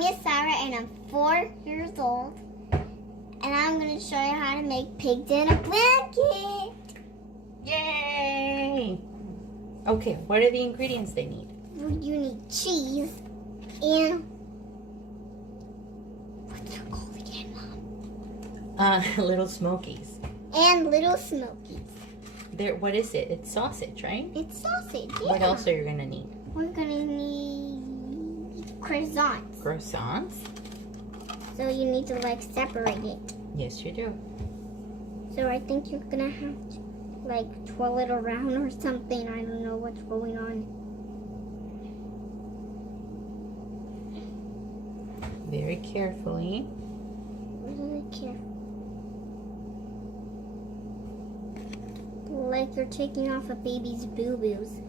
I'm Yasaira and I'm 4 years old. And I'm going to show you how to make pigs in a blanket. Yay! Okay, what are the ingredients they need? You need cheese and... what's it called again, Mom? Little Smokies. And little Smokies. What is it? It's sausage, right? It's sausage, yeah. What else are you gonna need? We're going to need croissants. Croissants? So you need to like separate it. Yes, you do. So I think you're going to have to like twirl it around or something. I don't know what's going on. Very carefully. Really careful. Like you're taking off a baby's boo-boos.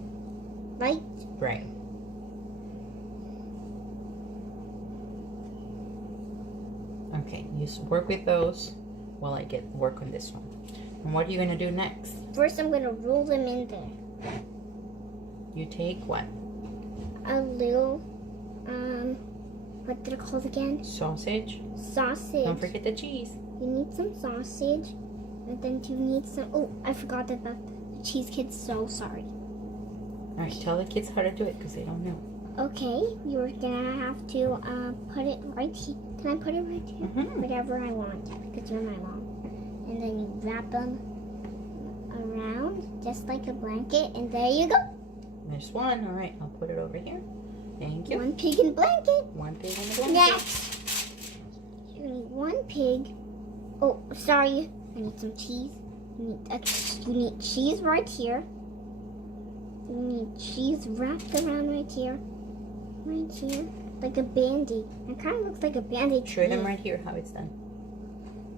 Right? Right. Okay, you work with those while I work on this one. And what are you going to do next? First, I'm going to roll them in there. You take what? A little, what did it called again? Sausage. Sausage. Don't forget the cheese. You need some sausage. And then you need some, oh, I forgot about the cheese kids. So sorry. All right, tell the kids how to do it because they don't know. Okay, you're going to have to put it right here. Can I put it right here? Mm-hmm. Whatever I want because you're my mom. And then you wrap them around just like a blanket, and there you go. There's one. All right, I'll put it over here. Thank you. One pig in a blanket. One pig in the blanket. Next, you need one pig. Oh, sorry. I need some cheese. You need cheese right here. You need cheese wrapped around right here. Right here. Like a band-aid. It kind of looks like a band-aid. Show them right here how it's done.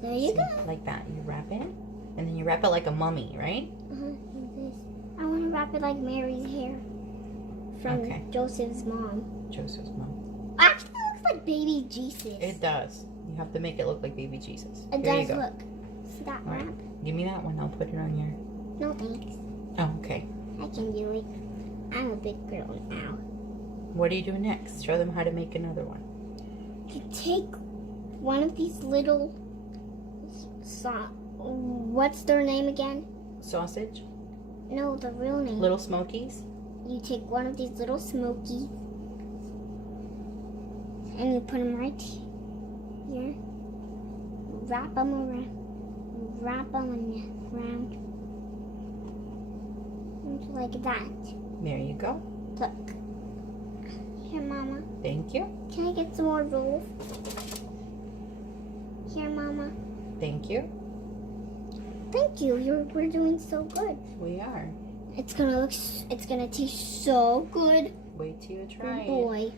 There you go. Like that. You wrap it, and then you wrap it like a mummy, right? Like this. I want to wrap it like Mary's hair from Joseph's mom. Joseph's mom. Actually, it looks like baby Jesus. It does. You have to make it look like baby Jesus. It Here does you go. look. See that wrap? Give me that one. I'll put it on your... No thanks. Oh, okay. I can do it. I'm a big girl now. What do you do next? Show them how to make another one. You take one of these little... what's their name again? Sausage? No, the real name. Little Smokies? You take one of these little Smokies and you put them right here. Wrap them around. Wrap them around. Like that. There you go. Look. Here, Mama. Thank you. Can I get some more rolls? Here, Mama. Thank you. Thank you. We're doing so good. We are. It's gonna taste so good. Wait till you try it. Oh boy.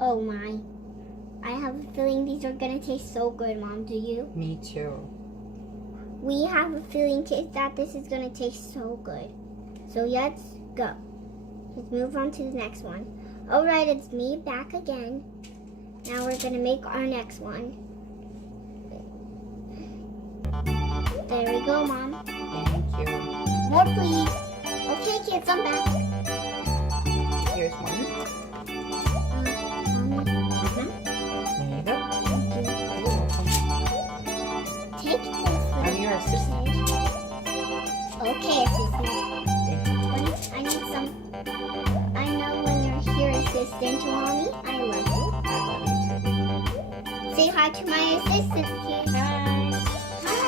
Oh my. I have a feeling these are gonna taste so good, Mom. Do you? Me too. We have a feeling that this is gonna taste so good. So let's go. Let's move on to the next one. All right, it's me back again. Now we're gonna make our next one. There we go, Mom. Thank you. More, please. Okay, kids, I'm back. Here's one. Mommy, There you go. take this. I'm your assistant. Okay, assistant. I need some. I know when you're here, assistant, Mommy. I love you. I love you too. Say hi to my assistant, kids. Hi. Hi.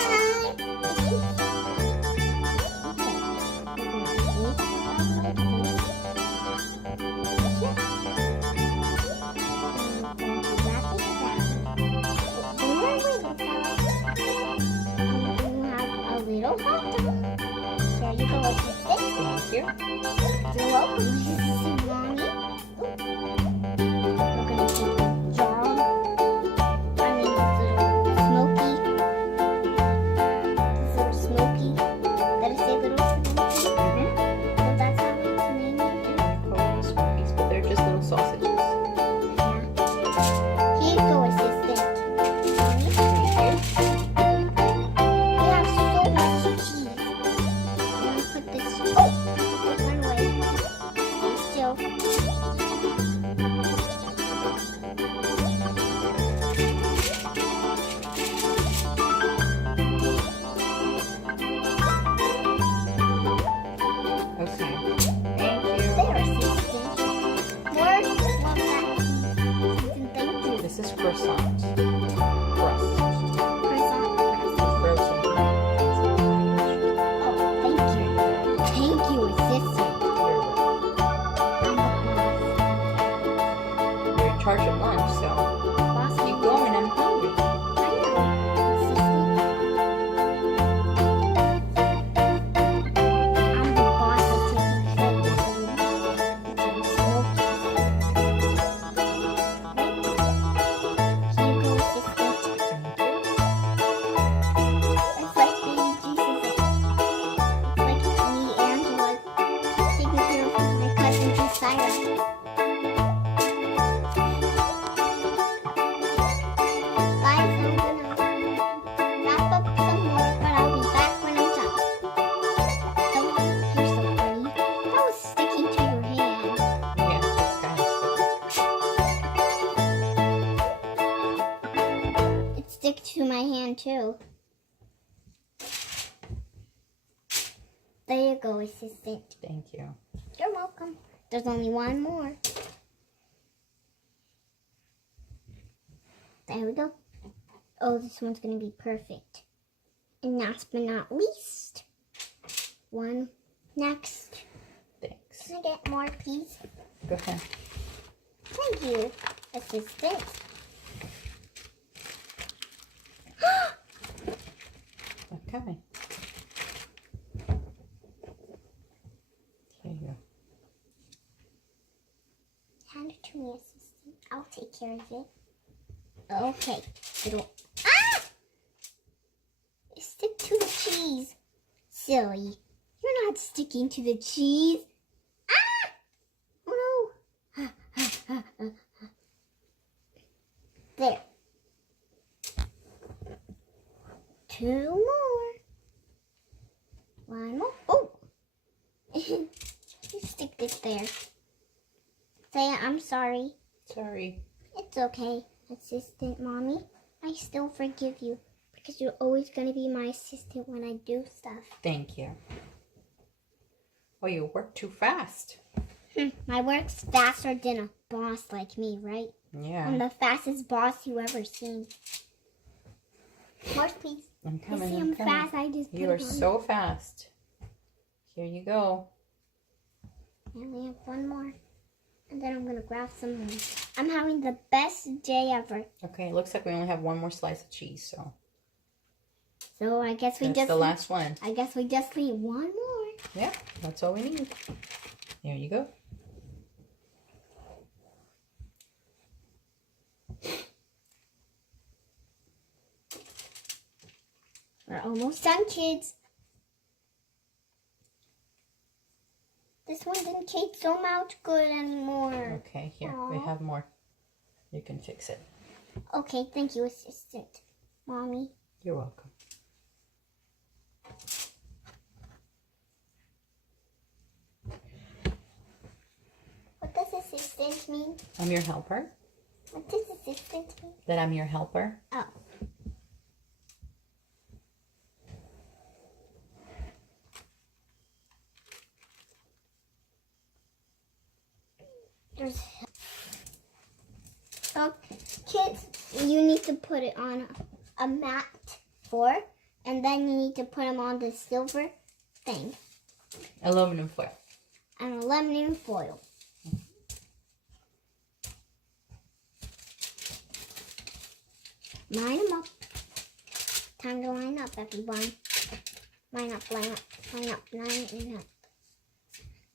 Little hot dog. There you go, assistant. Thank you. You're welcome, assistant, Mommy. We're gonna take jar. I mean, Smoky. This little Smoky. Did I say little Smoky? Well, that's how it's named. They're called Smokies, but they're just little sausages. Here you go, assistant. Mommy. Thank We have so much cheese. I'm gonna put this. Oh, put one away. Stay still. charge of lunch, so Boss, keep going. I'm hungry. I know. I'm the boss of taking care of the food. To the Smokies. Here you go, assistant. It's like baby Jesus. It's like me, Angela, taking care of my cousin Yasaira. Guys, I'm gonna wrap up some more, but I'll be back when I'm done. Oh, you're so funny. That was sticking to your hand. Yeah, it's kind of It sticks to my hand too. There you go, assistant. sticky. Thank you. You're welcome. There's only one more. There we go. Oh, this one's gonna be perfect. And last but not least, one next. Thanks. Can I get more, please? Go ahead. Thank you, assistant. Okay. Here you go. Hand it to me, assistant. I'll take care of it. Okay. It'll. Ah! Stick to the cheese. Silly. You're not sticking to the cheese. Ah! Oh no. There. Two more. One more. Oh! You stick this there. Say, I'm sorry. Sorry. It's okay, assistant mommy. I still forgive you because you're always going to be my assistant when I do stuff. Thank you. Oh, you work too fast. My work's faster than a boss like me, right? Yeah. I'm the fastest boss you ever seen. More, please. I'm You coming. see I'm I'm coming. fast. I just You put are it on. so fast. Here you go. And we have one more. And then I'm going to grab some more. I'm having the best day ever. Okay, it looks like we only have one more slice of cheese, so So I guess we that's just the last one. I guess we just need one more. Yeah, that's all we need. There you go. We're almost done, kids. This one didn't taste so much good anymore. Okay, here, we Aw. have more. You can fix it. Okay, thank you, assistant. Mommy. You're welcome. What does assistant mean? I'm your helper. What does assistant mean? That I'm your helper. Oh. There's. So, kids, you need to put it on a mat for, and then you need to put them on the silver thing, Aluminum foil. and aluminum foil. Line them up. Time to line up, everyone. Line up, line up, line up, line up.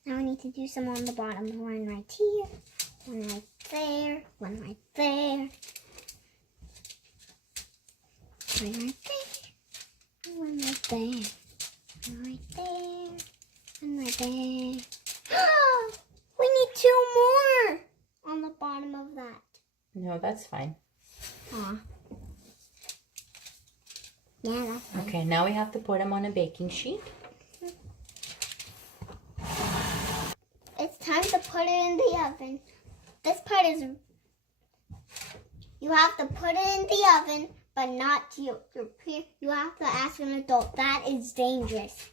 Now I need to do some on the bottom. One right here, one right there, one right there. One right there, one right there, one right there, one right there. We need two more on the bottom of that. No, that's fine. Aw. Yeah, that's fine. Okay, now we have to put them on a baking sheet. It's time to put it in the oven. This part is, you have to put it in the oven, but not your you have to ask an adult. That is dangerous.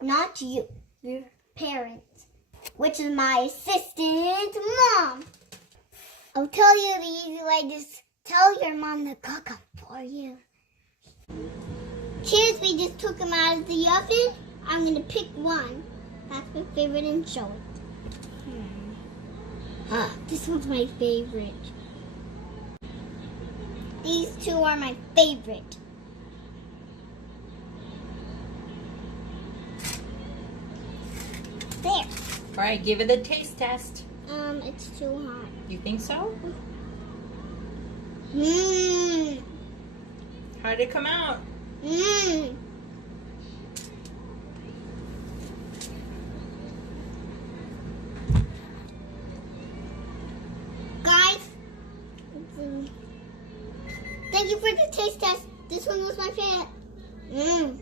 Not you, your parents, which is my assistant mom. I'll tell you the easy way. Just tell your mom to cook them for you. Kids, we just took them out of the oven. I'm going to pick one. That's my favorite and show it. This one's my favorite. These two are my favorite. There. All right, give it a taste test. It's too hot. You think so? Mmm. How did it come out? Mmm. Guys, thank you for the taste test. This one was my favorite. Mmm.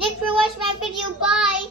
Thanks for watching my video. Bye.